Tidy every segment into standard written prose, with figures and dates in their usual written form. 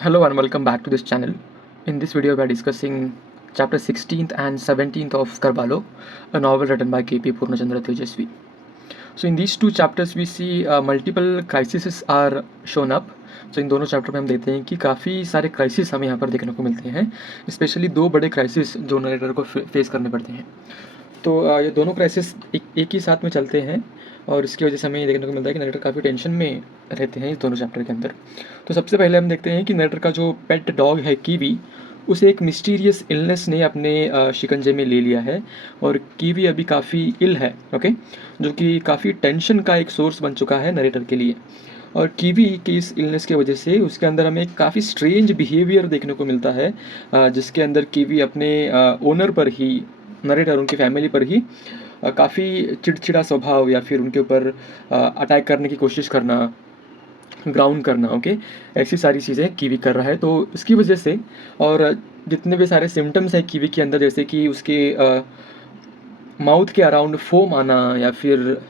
Hello and welcome back to this channel. In this video, we are discussing chapter 16th and 17th of Karbalo, a novel written by K.P. Purnachandra Tejasvi. So in these two chapters, we see multiple crises are shown up. So इन दोनों chapter में हम देखते हैं कि काफ़ी सारे crisis हमें यहाँ पर देखने को मिलते हैं, स्पेशली दो बड़े क्राइसिस जो नरेटर को फेस करने पड़ते हैं। तो ये दोनों क्राइसिस एक ही साथ में चलते हैं और इसकी वजह से हमें ये देखने को मिलता है कि नरेटर काफ़ी टेंशन में रहते हैं इस दोनों चैप्टर के अंदर। तो सबसे पहले हम देखते हैं कि नरेटर का जो पेट डॉग है कीवी, उसे एक मिस्टीरियस इलनेस ने अपने शिकंजे में ले लिया है और कीवी अभी काफ़ी इल है, ओके, जो कि काफ़ी टेंशन का एक सोर्स बन चुका है नरेटर के लिए। और कीवी की इस इलनेस की वजह से उसके अंदर हमें एक काफ़ी स्ट्रेंज बिहेवियर देखने को मिलता है, जिसके अंदर कीवी अपने ओनर पर ही, नरेटर उनकी फैमिली पर ही काफ़ी चिड़चिड़ा स्वभाव या फिर उनके ऊपर अटैक करने की कोशिश करना, ग्राउंड करना, ओके, ऐसी सारी चीज़ें कीवी कर रहा है। तो इसकी वजह से और जितने भी सारे सिम्टम्स हैं कीवी के अंदर, जैसे कि उसके माउथ के अराउंड फोम आना या फिर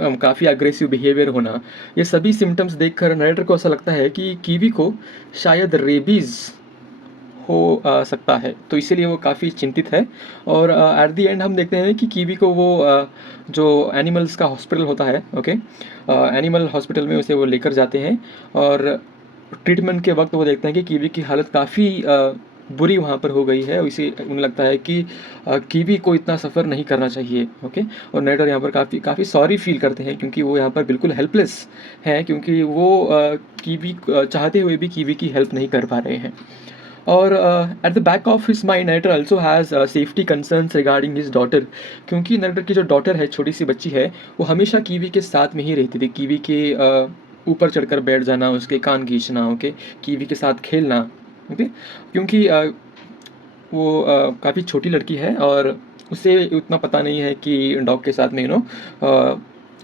काफ़ी अग्रेसिव बिहेवियर होना, ये सभी सिम्टम्स देखकर नरेटर को ऐसा लगता है कि कीवी को शायद रेबीज़ हो सकता है। तो इसीलिए वो काफ़ी चिंतित है और एट द एंड हम देखते हैं कि कीवी को वो जो एनिमल्स का हॉस्पिटल होता है, ओके, एनिमल हॉस्पिटल में उसे वो लेकर जाते हैं और ट्रीटमेंट के वक्त वो देखते हैं कि कीवी की हालत काफ़ी बुरी वहाँ पर हो गई है और इसे उन्हें लगता है कि कीवी को इतना सफ़र नहीं करना चाहिए, ओके। और नरेटर यहाँ पर काफ़ी सॉरी फील करते हैं क्योंकि वो यहाँ पर बिल्कुल हेल्पलेस हैं, क्योंकि वो कीवी चाहते हुए भी कीवी की हेल्प नहीं कर पा रहे हैं। और at the back of his mind narrator also has safety concerns regarding his daughter, क्योंकि नरेटर की जो डॉटर है, छोटी सी बच्ची है, वो हमेशा कीवी के साथ में ही रहती थी। कीवी के ऊपर चढ़कर बैठ जाना, उसके कान खींचना, ओके, कीवी के साथ खेलना, ओके, क्योंकि वो काफ़ी छोटी लड़की है और उसे उतना पता नहीं है कि डॉग के साथ में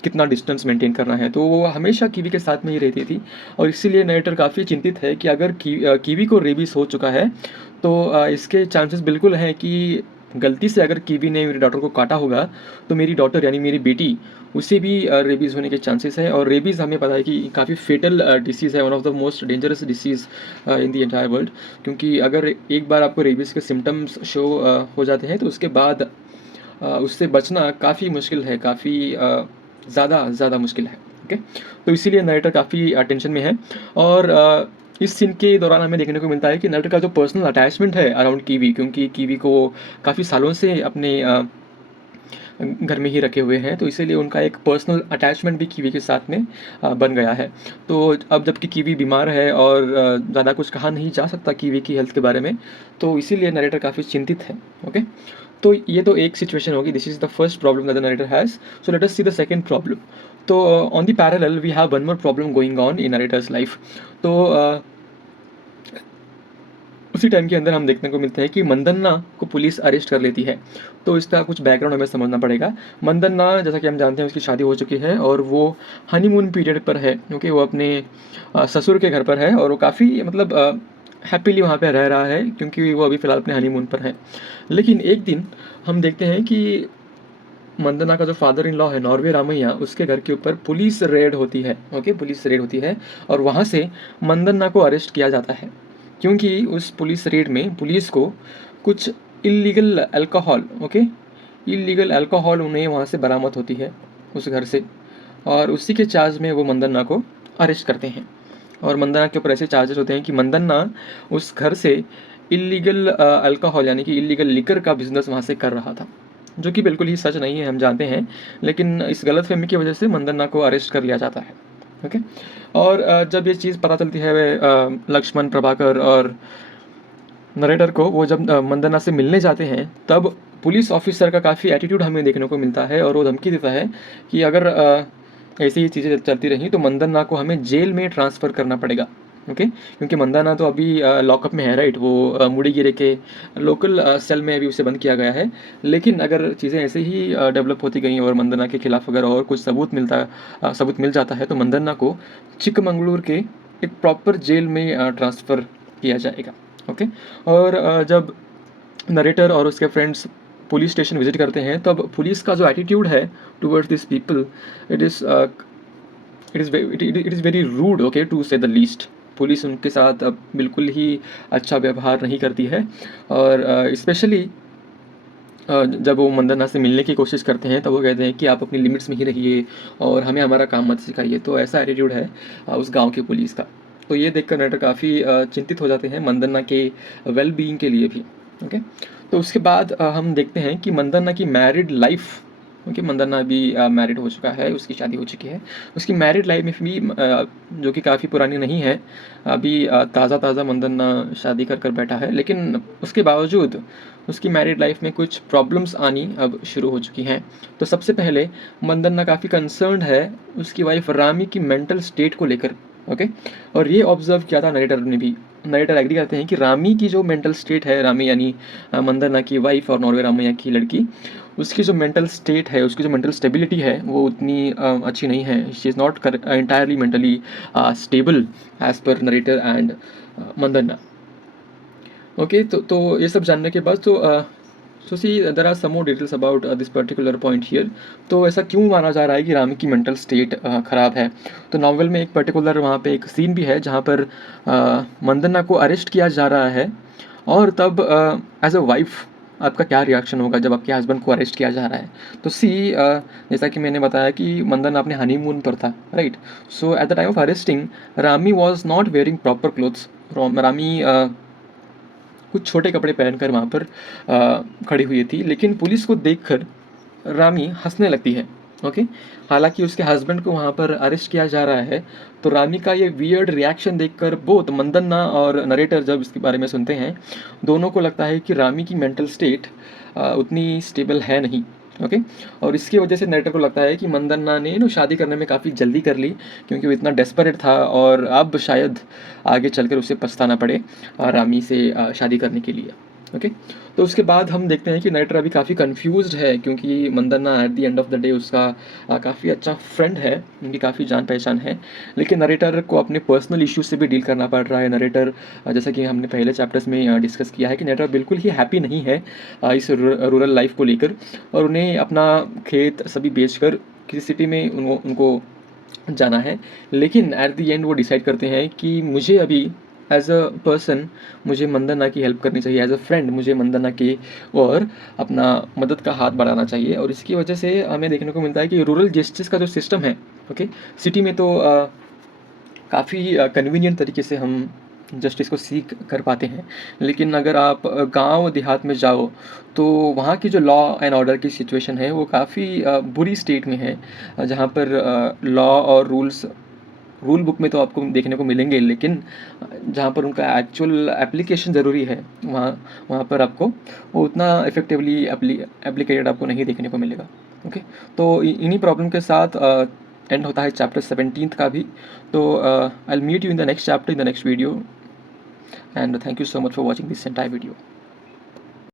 कितना डिस्टेंस मेंटेन करना है। तो वो हमेशा कीवी के साथ में ही रहती थी और इसीलिए नरेटर काफ़ी चिंतित है कि अगर कीवी को रेबीज़ हो चुका है तो इसके चांसेस बिल्कुल हैं कि गलती से अगर कीवी ने मेरी डॉटर को काटा होगा तो मेरी डॉटर यानी मेरी बेटी, उसे भी रेबीज़ होने के चांसेस हैं। और रेबीज़ हमें पता है कि काफ़ी फेटल डिसीज़ है, one of the most dangerous disease in the entire world, क्योंकि अगर एक बार आपको रेबीज़ के सिम्टम्स शो हो जाते हैं तो उसके बाद उससे बचना काफ़ी मुश्किल है, काफ़ी ज़्यादा मुश्किल है, ओके। तो इसीलिए नरेटर काफ़ी टेंशन में है और इस सीन के दौरान हमें देखने को मिलता है कि नरेटर का जो पर्सनल अटैचमेंट है अराउंड कीवी, क्योंकि कीवी को काफ़ी सालों से अपने घर में ही रखे हुए हैं, तो इसीलिए उनका एक पर्सनल अटैचमेंट भी कीवी के साथ में बन गया है। तो अब जबकि कीवी बीमार है और ज़्यादा कुछ कहा नहीं जा सकता कीवी की हेल्थ के बारे में, तो इसीलिए नरेटर काफ़ी चिंतित है, ओके। तो ये तो एक सिचुएशन होगी, this is the first problem that the narrator has. So let us see the second problem. तो on the parallel we have one more problem going on in narrator's life. तो उसी time के अंदर हम देखने को मिलते हैं कि मंदन्ना को पुलिस अरेस्ट कर लेती है। तो इसका कुछ बैकग्राउंड हमें समझना पड़ेगा। मंदन्ना, जैसा कि हम जानते हैं, उसकी शादी हो चुकी है और वो हनीमून पीरियड पर है, क्योंकि वो अपने ससुर के घर पर है और वो काफ़ी मतलब हैप्पीली वहाँ पे रह रहा है, क्योंकि वो अभी फ़िलहाल अपने हनीमून पर है। लेकिन एक दिन हम देखते हैं कि मंदना का जो फादर इन लॉ है, नॉर्वे रामैया, उसके घर के ऊपर पुलिस रेड होती है, ओके, पुलिस रेड होती है और वहाँ से मंदन्ना को अरेस्ट किया जाता है, क्योंकि उस पुलिस रेड में पुलिस को कुछ illegal alcohol, okay, illegal alcohol उन्हें वहाँ से बरामद होती है उस घर से, और उसी के चार्ज में वो मंदन्ना को अरेस्ट करते हैं। और मंदन्ना के ऊपर ऐसे चार्जेस होते हैं कि मंदन्ना उस घर से इलीगल अल्कोहल यानी कि इलीगल लिकर का बिजनेस वहाँ से कर रहा था, जो कि बिल्कुल ही सच नहीं है, हम जानते हैं, लेकिन इस गलतफहमी की वजह से मंदन्ना को अरेस्ट कर लिया जाता है, ओके। और जब ये चीज़ पता चलती है लक्ष्मण, प्रभाकर और नरेटर को, वो जब मंदन्ना से मिलने जाते हैं तब पुलिस ऑफिसर का काफ़ी एटीट्यूड हमें देखने को मिलता है और वो धमकी देता है कि अगर ऐसी ही चीज़ें चलती रहीं तो मंदन्ना को हमें जेल में ट्रांसफ़र करना पड़ेगा, ओके, क्योंकि मंदन्ना तो अभी लॉकअप में है, राइट, वो मुड़ीगिरे के लोकल सेल में अभी उसे बंद किया गया है। लेकिन अगर चीज़ें ऐसे ही डेवलप होती गई और मंदन्ना के खिलाफ अगर और कुछ सबूत मिल जाता है तो मंदन्ना को चिकमंगलूर के एक प्रॉपर जेल में ट्रांसफ़र किया जाएगा, ओके। और जब नरेटर और उसके फ्रेंड्स पुलिस स्टेशन विजिट करते हैं तब पुलिस का जो एटीट्यूड है towards this people, it is very rude, okay, to say the least. Police उनके साथ बिल्कुल ही अच्छा व्यवहार नहीं करती है, और स्पेशली जब वो मंदना से मिलने की कोशिश करते हैं तो वो कहते हैं कि आप अपनी लिमिट्स में ही रहिए और हमें हमारा काम मत सिखाइए। तो ऐसा एटीट्यूड है उस गांव की पुलिस का। तो ये देखकर नरेटर काफ़ी चिंतित हो जाते हैं मंदना के वेल बीइंग के लिए भी। ओके, तो उसके बाद हम देखते हैं कि मंदना की मैरिड लाइफ। ओके, मंदना अभी मैरिड हो चुका है, उसकी शादी हो चुकी है। उसकी मैरिड लाइफ में भी जो कि काफ़ी पुरानी नहीं है, अभी ताज़ा ताज़ा मंदना शादी कर बैठा है, लेकिन उसके बावजूद उसकी मैरिड लाइफ में कुछ प्रॉब्लम्स आनी अब शुरू हो चुकी हैं। तो सबसे पहले मंदना काफ़ी कंसर्न्ड है उसकी वाइफ रामी की मेंटल स्टेट को लेकर। ओके, और ये ऑब्जर्व किया था नरेटर ने भी। नरेटर एग्री करते हैं कि रामी की जो मेंटल स्टेट है, रामी यानी मंदना की वाइफ और नॉर्वे रामैया की लड़की, उसकी जो मेंटल स्टेट है, उसकी जो मेंटल स्टेबिलिटी है वो उतनी अच्छी नहीं है। She is not entirely mentally stable as per narrator and Mandana. Okay, तो ये सब जानने के बाद so see there are some more details about this particular point here. तो ऐसा क्यों माना जा रहा है कि रामी की मेंटल स्टेट ख़राब है? तो नॉवल में एक पर्टिकुलर वहाँ पे एक सीन भी है जहाँ पर मंदना को अरेस्ट किया जा रहा है, और तब एज अ वाइफ आपका क्या रिएक्शन होगा जब आपके हस्बैंड को अरेस्ट किया जा रहा है? तो जैसा कि मैंने बताया कि मंदना अपने हनीमून पर था, right? So at the time of arresting Rami was not wearing proper clothes. Rami कुछ छोटे कपड़े पहनकर वहाँ पर खड़ी हुई थी, लेकिन पुलिस को देखकर रामी हंसने लगती है। ओके, हालांकि उसके हस्बैंड को वहाँ पर अरेस्ट किया जा रहा है। तो रामी का ये वियर्ड रिएक्शन देखकर बोथ मंदन्ना और नरेटर जब इसके बारे में सुनते हैं, दोनों को लगता है कि रामी की मेंटल स्टेट उतनी स्टेबल है नहीं। ओके, और इसकी वजह से नरेटर को लगता है कि मंदन्ना ने शादी करने में काफ़ी जल्दी कर ली, क्योंकि वो इतना डेस्परेट था और अब शायद आगे चलकर उसे पछताना पड़े रामी से शादी करने के लिए। ओके, तो उसके बाद हम देखते हैं कि नरेटर अभी काफ़ी कंफ्यूज्ड है, क्योंकि Mandanna at the end of the day उसका काफ़ी अच्छा फ्रेंड है, उनकी काफ़ी जान पहचान है, लेकिन नरेटर को अपने पर्सनल इश्यूज से भी डील करना पड़ रहा है। नरेटर जैसा कि हमने पहले चैप्टर्स में डिस्कस किया है कि नरेटर बिल्कुल ही हैप्पी नहीं है इस रूरल लाइफ को लेकर, और उन्हें अपना खेत सभी बेचकर किसी सिटी में उनको जाना है। लेकिन एट द एंड वो डिसाइड करते हैं कि मुझे अभी एज अ पर्सन मुझे मंदना की हेल्प करनी चाहिए, एज अ फ्रेंड मुझे मंदना की और अपना मदद का हाथ बढ़ाना चाहिए। और इसकी वजह से हमें देखने को मिलता है कि रूरल जस्टिस का जो सिस्टम है, ओके, सिटी में तो काफ़ी कन्वीनियंट तरीके से हम जस्टिस को सीख कर पाते हैं, लेकिन अगर आप गांव देहात में जाओ तो वहाँ की जो लॉ एंड ऑर्डर की सिचुएशन है वो काफ़ी बुरी स्टेट में है, जहाँ पर लॉ और रूल बुक में तो आपको देखने को मिलेंगे, लेकिन जहाँ पर उनका एक्चुअल एप्लीकेशन ज़रूरी है वहाँ वहाँ पर आपको वो उतना इफ़ेक्टिवली एप्लीकेटेड आपको नहीं देखने को मिलेगा। ओके, तो इन्हीं प्रॉब्लम के साथ एंड होता है चैप्टर 17 का भी। तो I will meet you in the next chapter in the next video, and thank you so much for watching this entire video.